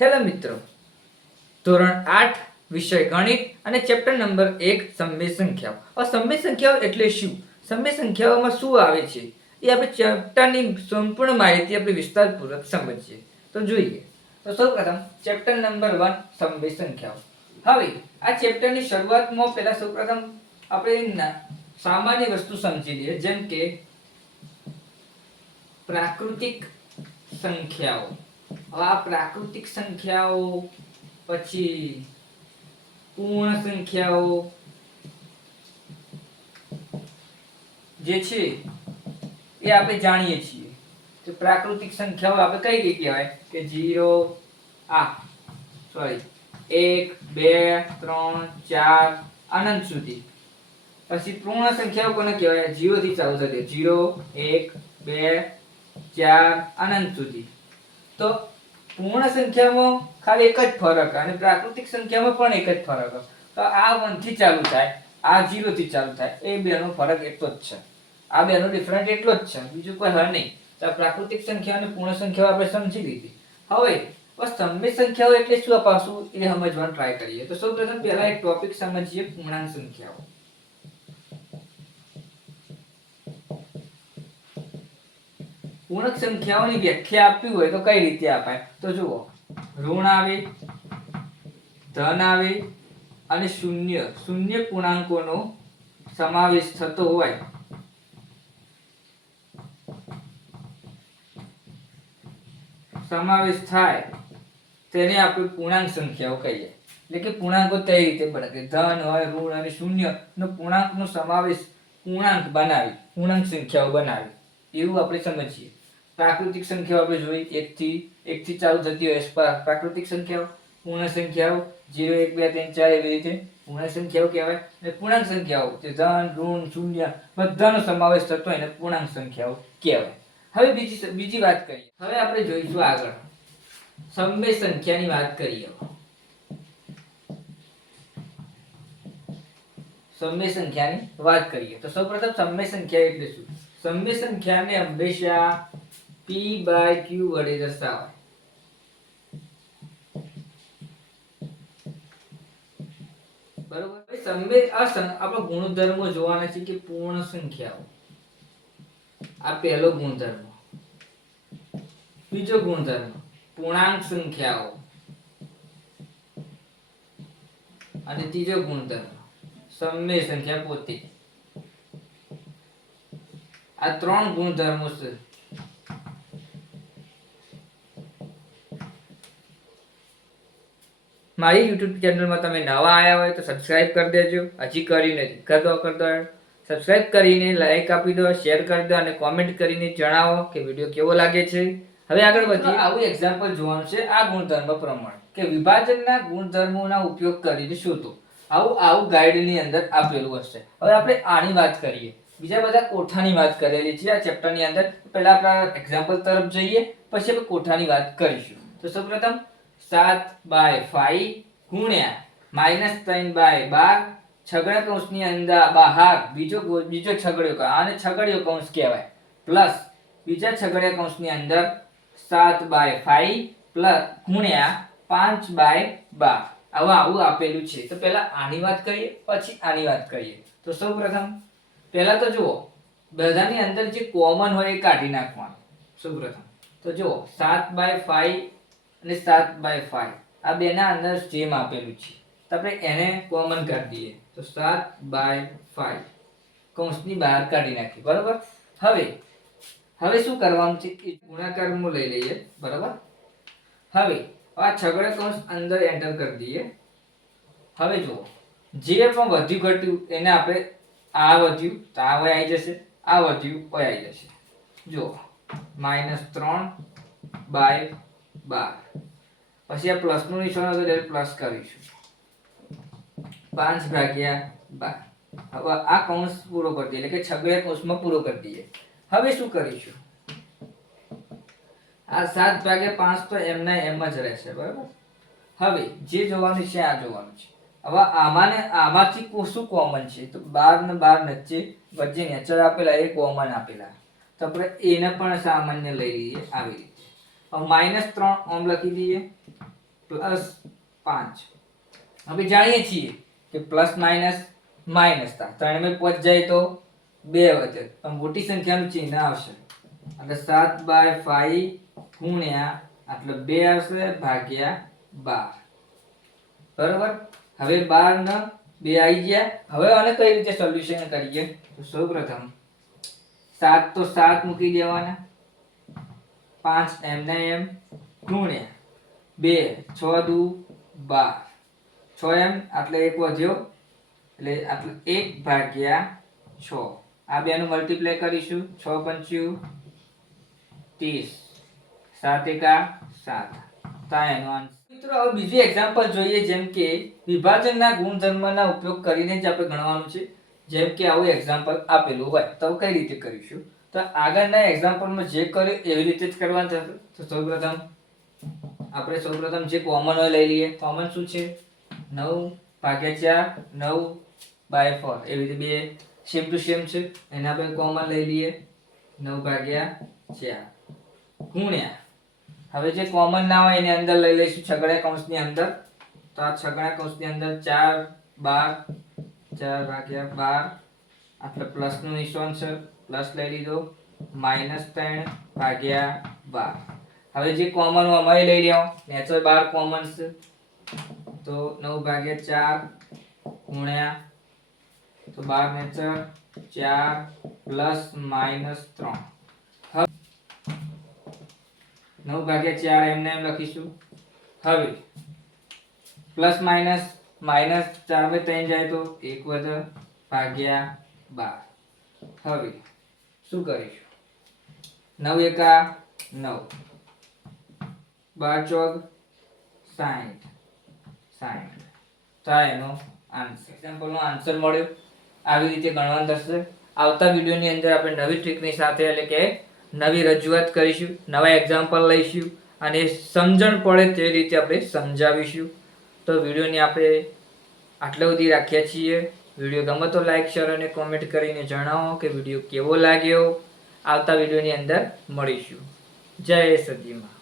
Hello મિત્રો, ધોરણ 8 વિષય ગણિત અને ચેપ્ટર નંબર 1 સમય સંખ્યાઓ. આ સમય સંખ્યાઓ એટલે શું? સમય સંખ્યાઓમાં શું આવે છે એ આપણે ચેપ્ટરની સંપૂર્ણ માહિતી આપણે વિસ્તારપૂર્વક સમજીએ. તો જોઈએ. તો સૌપ્રથમ ચેપ્ટર નંબર 1 સમય સંખ્યાઓ. હવે આ ચેપ્ટરની શરૂઆતમાં પહેલા સૌપ્રથમ આપણે સામાન્ય વસ્તુ સમજી લઈએ, જેમ કે પ્રાકૃતિક સંખ્યાઓ. આ પ્રાકૃતિક સંખ્યાઓ, પછી પૂર્ણ સંખ્યાઓ જે છે એ આપણે જાણીએ છીએ કે પ્રાકૃતિક સંખ્યાઓ આપણે કઈ રીતે કહેવાય કે 0 1 2 3 4 અનંત સુધી. પછી પૂર્ણ સંખ્યાઓ કોને કહેવાય? 0 થી ચાલુ થતી 0 1 2 4 અનંત સુધી. તો પૂર્ણ સંખ્યામાં ખાલી એક જ ફરક અને પ્રાકૃતિક સંખ્યામાં પણ એક જ ફરક. તો આ 1 થી ચાલુ થાય, આ 0 થી ચાલુ થાય, એ બેનો ફરક એટલો જ છે. આ બેનો ડિફરન્ટ એટલો જ છે, બીજું કોઈ હર નહીં. તો પ્રાકૃતિક સંખ્યા અને પૂર્ણ સંખ્યાઓ આપણે સમજી લીધી. હવે બસ સમય સંખ્યાઓ એટલે શું પાછું એ સમજવાનો ટ્રાય કરીએ. તો સૌપ્રથમ પહેલા એક ટોપિક સમજીએ, પૂર્ણાંક સંખ્યાઓ. પૂર્ણાંક સંખ્યાઓની વ્યાખ્યા આપવી હોય તો કઈ રીતે અપાય? તો જુઓ, ઋણ આવે, ધન આવે અને શૂન્ય પૂર્ણાંકોનો સમાવેશ થતો હોય થાય તેને આપણે પૂર્ણાંક સંખ્યાઓ કહીએ. એટલે કે પૂર્ણાંકો કઈ રીતે બને કે ધન હોય, ઋણ અને શૂન્ય નો પૂર્ણાંકનો સમાવેશ પૂર્ણાંક સંખ્યાઓ બનાવી, એવું આપણે સમજીએ. પ્રાકૃતિક સંખ્યાઓ આપણે જોઈ, 1 થી ચાલુ થતી હોય પ્રાકૃતિક સંખ્યાઓ. પૂર્ણ સંખ્યાઓ 0 1 2 3 4 એવી રીતે પૂર્ણ સંખ્યાઓ કહેવાય. અને પૂર્ણાંક સંખ્યાઓ જે ધન, ઋણ, શૂન્ય બધાનો સમાવેશ થતો હોય એને પૂર્ણાંક સંખ્યાઓ કહેવાય. હવે બીજી વાત કરીએ. હવે આપણે જોઈશું આગળ સમય સંખ્યાની વાત કરીએ. સમય સંખ્યાની વાત કરીએ તો સૌપ્રથમ સમય સંખ્યા એટલે શું? સમય સંખ્યાને હંમેશા p/q વડે દર્શાવાય. બરોબર. સમય આપણો ગુણધર્મો જોવાના છે કે પૂર્ણ સંખ્યાઓ, આ પહેલો ગુણધર્મ. બીજો ગુણધર્મ પૂર્ણાંક સંખ્યાઓ અને ત્રીજો ગુણધર્મ સમય સંખ્યા પોતે. આ 3 ગુણધર્મો છે. મારી YouTube ચેનલમાં તમે નવા આવ્યા હોય તો સબસ્ક્રાઇબ કરી દેજો. હજી કરી નથી, કરી દો. સબસ્ક્રાઇબ કરીને લાઈક આપી દો, શેર કરી દો અને કોમેન્ટ કરીને જણાવો કે વિડીયો કેવો લાગે છે. હવે આગળ વધીએ. આવું એક્ઝામ્પલ જોવાનું છે આ ગુણધર્મ પ્રમાણે કે વિભાજનના ગુણધર્મોના ઉપયોગ કરીને શોધો. આવું ગાઈડની અંદર આપેલું હશે. હવે આપણે આની વાત કરીએ. બીજા બધા કોઠાની વાત કરેલી છે આ ચેપ્ટરની અંદર. પહેલા આપણે એક્ઝામ્પલ તરફ જઈએ, પછી આપણે કોઠાની વાત કરીશું. તો સૌપ્રથમ 7/5 ગુણ્યા -3/12 છગડા કૌંસની અંદર બહાર બીજો છગડીયો કૌંસ, આને છગડીયો કૌંસ કહેવાય, પ્લસ બીજા છગડીયા કૌંસની અંદર 7/5 પ્લસ ગુણ્યા 5/12. આવું આપેલું છે. તો પહેલા આની વાત કરીએ, પછી આની વાત કરીએ. તો સૌપ્રથમ પહેલા તો જુઓ, બધાની અંદર જે કોમન હોય એ કાઢી નાખવાનું. સૌપ્રથમ તો જુઓ 7/5 અને 7/5 આ બેના અંદર સેમ આપેલું છે, તો આપણે એને કોમન કરી દઈએ. તો 7/5 કૌંસની બહાર કાઢી નાખીએ. બરોબર. હવે શું કરવાનું છે કે ગુણાકારમાં લઈ લઈએ. બરાબર. હવે આ છગડા કૌંસ અંદર એન્ટર કરી દઈએ. હવે જુઓ, જે પણ વધ્યું ઘટ્યું એને આપણે આ વધ્યું તો આ વય આવી જશે, આ વધ્યું વય આવી જશે. જુઓ -3/12. પછી આ પ્લસ નું નિશાન હતું એટલે પ્લસ કરીશું. 5/12. હવે આ કૌંસ પૂરો કરી દઈએ, એટલે કે છગડીયા કૌંસમાં પૂરો કરી દઈએ. હવે શું કરીશું? આ 7/5 તો એમના એમ જ રહેશે. બરાબર. હવે જે જોવાનું છે આ જોવાનું છે. હવે આમાંથી શું કોમન છે? તો 12 ને 12 વચ્ચે નેચર આપેલા એ કોમન આપેલા, તો આપણે એને પણ સામાન્ય લઈ લઈએ આવી રીતે. હવે -3 ઓમ લખી દઈએ +5. હવે જાણીએ છીએ કે પ્લસ માઇનસ માઇનસ થાય, 3 માં 5 જાય તો 2 વધે, પણ મોટી સંખ્યાનું ચિહ્ન આવશે એટલે 7/5 ગુણ્યા એટલે 2 આવશે ભાગ્યા 12. બરોબર. હવે 12 ને 2 આવી ગયા. હવે આને કઈ રીતે સોલ્યુશન કરીએ તો સૌપ્રથમ 7 તો 7 મૂકી દેવાના, 5 એમ ને એમ ગુણ્યા 2 6 દુ 12, 6 એમ એટલે 1 વધ્યો એટલે આટલે 1 ભાગ્યા 6. આ બેનું મલ્ટીપ્લાય કરીશું, 6 પંચું 30, 7 એકા 7. તા એનો આન્સર. મિત્રો હવે બીજું એક્ઝામ્પલ જોઈએ, જેમ કે વિભાજનના ગુણધર્મના ઉપયોગ કરીને જ આપણે ગણવાનું છે. જેમ કે આવું એક્ઝામ્પલ આપેલું હોય તો કઈ રીતે કરીશું, તો આગળના એક્ઝામ્પલમાં જે કર્યું એવી રીતે જ કરવાનું થશે. તો સૌપ્રથમ જે કોમન હોય લઈ લઈએ. કોમન શું છે? 9/4, 9/4, એવી રીતે બે સેમ ટુ સેમ છે, એને આપણે કોમન લઈ લઈએ 9/4 ગુણ્યા, હવે જે કોમન ના હોય એની અંદર લઈ લઈશું છગડીયા કૌંસની અંદર. તો આ છગડીયા કૌંસની અંદર 4/12 એટલે પ્લસ નું નિશાન છે, પ્લસ લઈ લીધો, -3/12. હવે જે કોમન અમારે લઈ લેવો, નેચરલ 12 કોમન છે તો 9/4 ગુણ્યા, તો 12 નેચર 4 પ્લસ -3. 9/4 એમને એમ લખીશું. હવે પ્લસ માઇનસ માઇનસ 4/3 જાય તો 1 વધે ભાગ્યા 12. હવે શું કરીશું? 9 એકા 9, 12 ચોક 60. તો એનો આન્સર. એક્ઝામ્પલનો આન્સર મળ્યો. આવી રીતે ગણવાનું થશે. આવતા વિડીયોની અંદર આપણે નવી ટ્રીકની સાથે એટલે કે નવી રજૂઆત કરીશું, નવા એક્ઝામ્પલ લઈશું અને સમજણ પડે તે રીતે આપણે સમજાવીશું. તો વિડીયોની આપણે આટલા સુધી રાખીએ છીએ. વિડીયો ગમે તો લાઈક, શેર અને કોમેન્ટ કરીને જણાવો કે વિડીયો કેવો લાગ્યો. આવતા વિડીયોની અંદર મળીશું. જય સદીમાં.